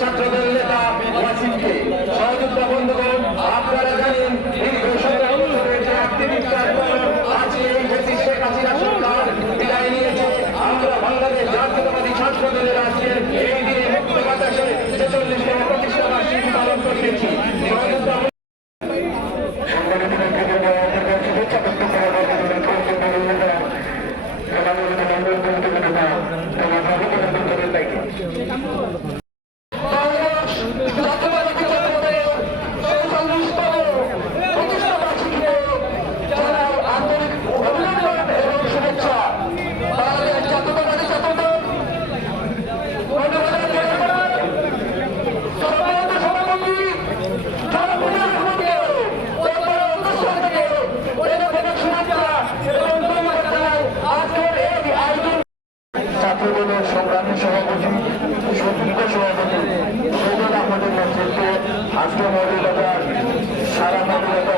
ছাত্রদের নেতা ওয়াসিমকে সহযোগিতা বন্ধুগণ, আপনারা জানেন দীর্ঘ 17 বছরের যে অ্যাক্টিভিস্ট আজকে এই শেখ হাসিনা সরকার বিদায় নিয়েছে। আমরা বাংলাদেশ জাতীয়তাবাদী ছাত্র দলের আজকে এই দিনে মুক্ত বাতাসে 46তম প্রতিষ্ঠা বার্ষিকী পালন করতেছি। ছাত্রদলের সংগ্রামী সভাপতি সচিব সভাপতি সৈয়দ আহমদের নেতৃত্বে আজকে মৌলিকতার সারা মৌলিকতা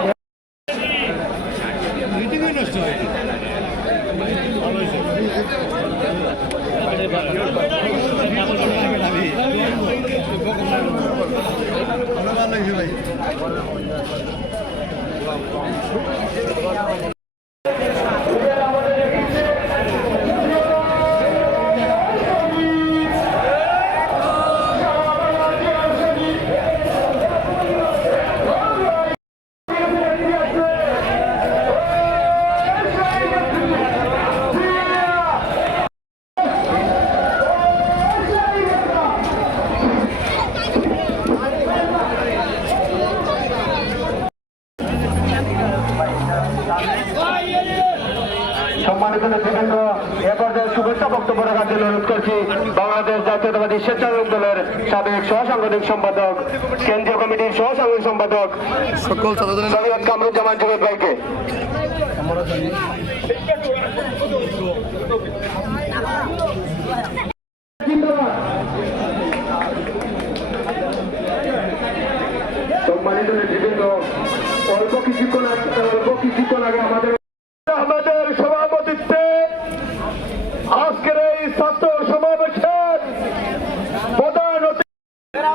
সম্মানিত নেতৃবৃন্দ, এ পর্যায়ে শুভেচ্ছা বক্তব্য রাখার জন্য অনুরোধ করছি বাংলাদেশ জাতীয়তাবাদী স্বেচ্ছাসেবক দলের সাবেক সহসাংগঠনিক সম্পাদক, কেন্দ্রীয় কমিটির সহসাংগঠনিক সম্পাদক সৈয়দ কামরুজ্জামান জুবেদ ভাইকে।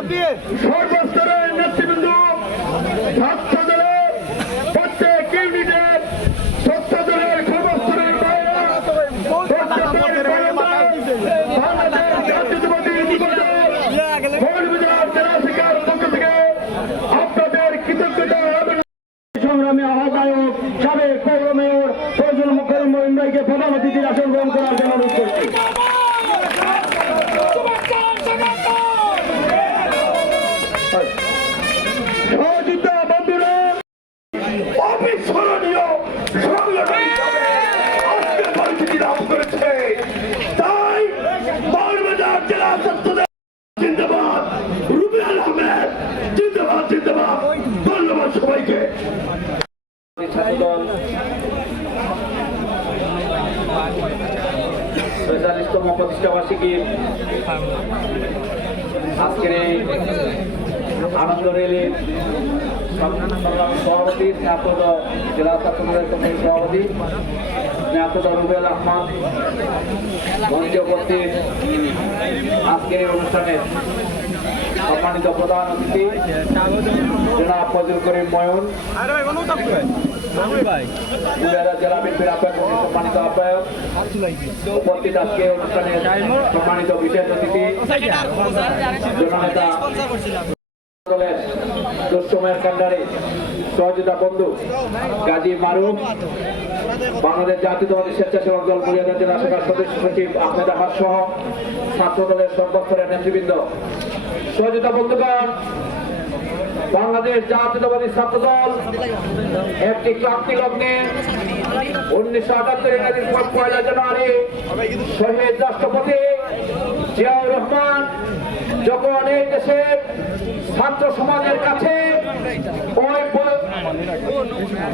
সর্বস্তরের নেতৃবৃন্দ, ছাত্র দলের প্রত্যেক ইউনিটের, ছাত্র দলের সর্বস্তরের বাংলাদেশ জাতীয়তাবাদী মৌলভীবাজার জেলা শাখার পক্ষ থেকে আপনাদের কৃতজ্ঞতা সংগ্রামী আহ্বায়ক সাবেক পৌর মেয়র ফজলুল মোকাররম মঈন ভাইকে প্রধান অতিথির আসন গ্রহণ করার জন্য অনুরোধ করছি। সহযোগিতা বন্ধুরা, অবিস্মরণীয় সংগঠন হিসাবে আজকে পরিচিতি লাভ করেছে। তাই মৌলভীবাজার জেলা ছাত্রদের জিন্দাবাদ, রুবেল আহমেদ জিন্দাবাদ জিন্দাবাদ। ধন্যবাদ সবাইকে। ছাত্রদল ৪৬তম প্রতিষ্ঠাবার্ষিকীর আজকের এই আনন্দ র্যালির সভাপতি ছাত্রদল জেলা ছাত্রদলের সভাপতি ছাত্রদল রুবেল আহমদ মঞ্চে উপস্থিত আজকের এই অনুষ্ঠানের সম্মানিত প্রধান অতিথি জনাব ফজলুল করিম ময়ন, জেলা বিএনপির আহ্বায়ক, সম্মানিত আহ্বায়ক, উপস্থিত আজকে অনুষ্ঠানের সম্মানিত বিশেষ অতিথি জননেতা দলের দুঃসময়ের কান্ডারি সহযোগিতা বন্ধু গাজী মারুফ, বাংলাদেশ জাতীয়তাবাদী স্বেচ্ছাসেবক দল মৌলভীবাজার জেলা শাখার সদস্য সচিব আহমেদ আহাদ সহ ছাত্র দলের সর্বস্তরের নেতৃবৃন্দ, সহযোগিতা বন্ধুগণ, বাংলাদেশ জাতীয়তাবাদী ছাত্র দল একটি ক্রান্তি লগ্নে 1978 ইংরেজির 1 জানুয়ারি শহীদ রাষ্ট্রপতি জিয়াউর রহমান যখন এই দেশের ছাত্র সমাজের কাছে ওই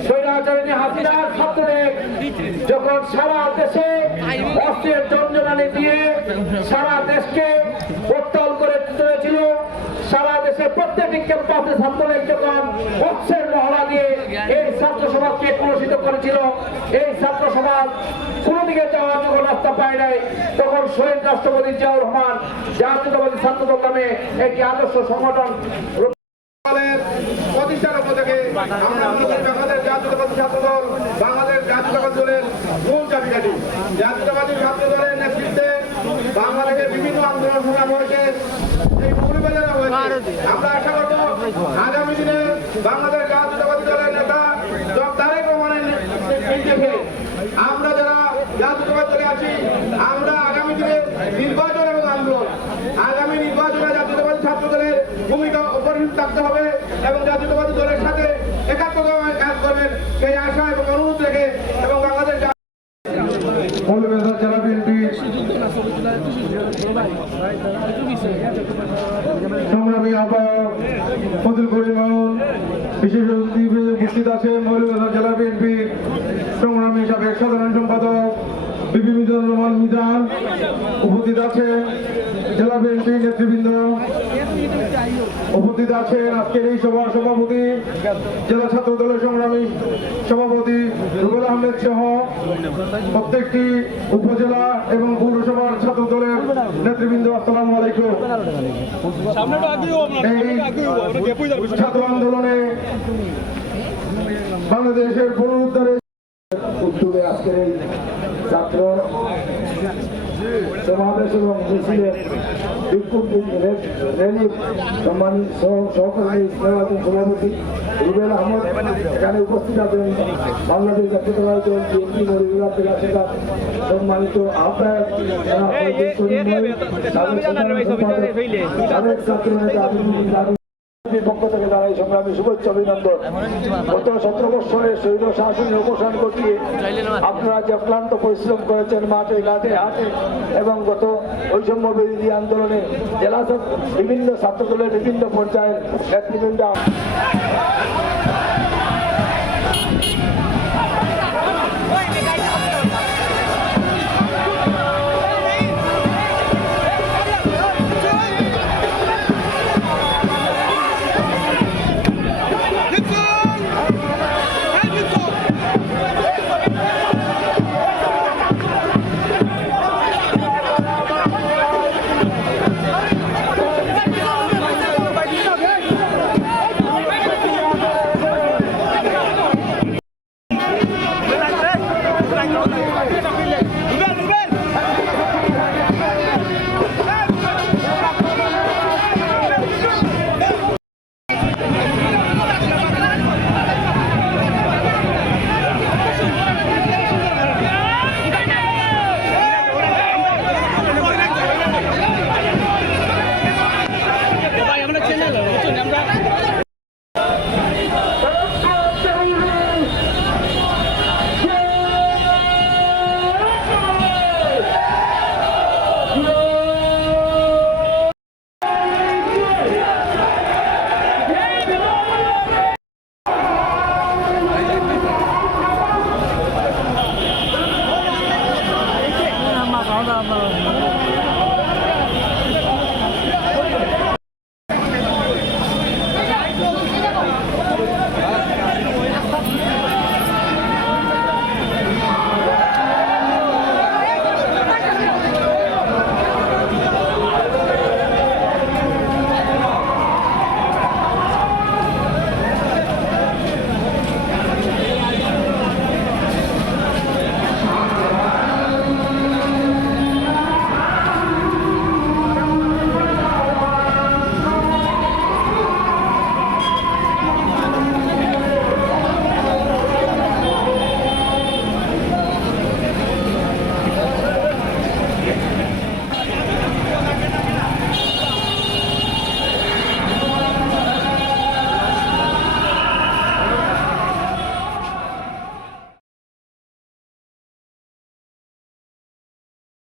স্বৈরাচারিণী হাসিনার ছাত্রদের যখন সারা দেশে অস্ত্রের জঞ্জনানি দিয়ে সারা দেশকে উত্তাল করে তুলেছিল, সারা দেশে প্রত্যেকটি ক্যাম্পাসে ছাত্রদের যখন অস্ত্রের মহড়া দিয়ে এই ছাত্র সমাজকে কলুষিত করেছিল, এই ছাত্র সমাজ কোন দিকে যাওয়ার যখন রাস্তা পায় নাই, তখন শহীদ রাষ্ট্রপতি জিয়াউর রহমান জাতীয়তাবাদী ছাত্রদল নামে একটি আদর্শ সংগঠন প্রতিষ্ঠার থেকে আমরা বাংলাদেশ জাতীয়তাবাদী ছাত্রদল বাংলাদেশ জাতীয়তাবাদী দলের মূল চাবিকাঠি। জাতীয়তাবাদী ছাত্র দলের নেতৃত্বে বাংলাদেশের বিভিন্ন আন্দোলন সংগ্রাম হয়েছে, এই মৌলভীবাজারে হয়েছে। আমরা আশা করব আগামী দিনে বাংলাদেশ জাতীয়তাবাদী দলের নেতা তারেক রহমানের নির্দেশে আমরা যারা জাতীয়তাবাদী দলে আছি, আমরা আগামী দিনে নির্বাচন এবং আন্দোলন, আগামী নির্বাচনে জাতীয়তাবাদী ছাত্র দলের ভূমিকা অপরিহার্য থাকতে হবে এবং জাতীয়তাবাদী দলের সাথে একাত্মভাবে কাজ করবেন সেই আশা এবং অনুরোধ রেখে এবং বাংলাদেশ মৌলভীবাজার জেলা বিএনপি সংগ্রামী আহ্বায়ক ফজলুল করিম ময়ন, বিশেষ অতিথি উপস্থিত আছেন মৌলভীবাজার জেলা বিএনপি সংগ্রামী সাবেক সাধারণ সম্পাদক বিপিন রহমান মিজান, উপস্থিত আছে জেলা বিএনপি নেতৃবৃন্দ, উপস্থিত আছে আজকের এই সভার সভাপতি জেলা ছাত্র দলের সংগ্রামী সভাপতি রুবেল আহমেদ সহ প্রত্যেকটি উপজেলা এবং পৌরসভার ছাত্র দলের নেতৃবৃন্দ, আসসালামু আলাইকুম। এই ছাত্র আন্দোলনে বাংলাদেশের পুনরুদ্ধারে উদ্যোগে আজকের এই ছাত্র সমাবেশ এবং মিছিলের বিক্ষোভ র্যালি সম্মানিত সহকারী নির্বাচন সভাপতি রুবেল আহমদ, এখানে উপস্থিত আছেন বাংলাদেশ জাতীয়তাবাদী দল বিএনপি মৌলভীবাজার জেলা শাখার সম্মানিত আহ্বায়ক সাবেক ছাত্র নেতা পক্ষ থেকে জানাই সংগ্রামী শুভেচ্ছা অভিনন্দন। গত 17 বছরের স্বৈর শাসনের অবসান ঘটিয়ে আপনারা যে ক্লান্ত পরিশ্রম করেছেন মাঠে ঘাটে হাটে এবং গত বৈষম্য বিরোধী আন্দোলনে জেলা বিভিন্ন ছাত্র দলের বিভিন্ন পর্যায়ের নেতৃবৃন্দ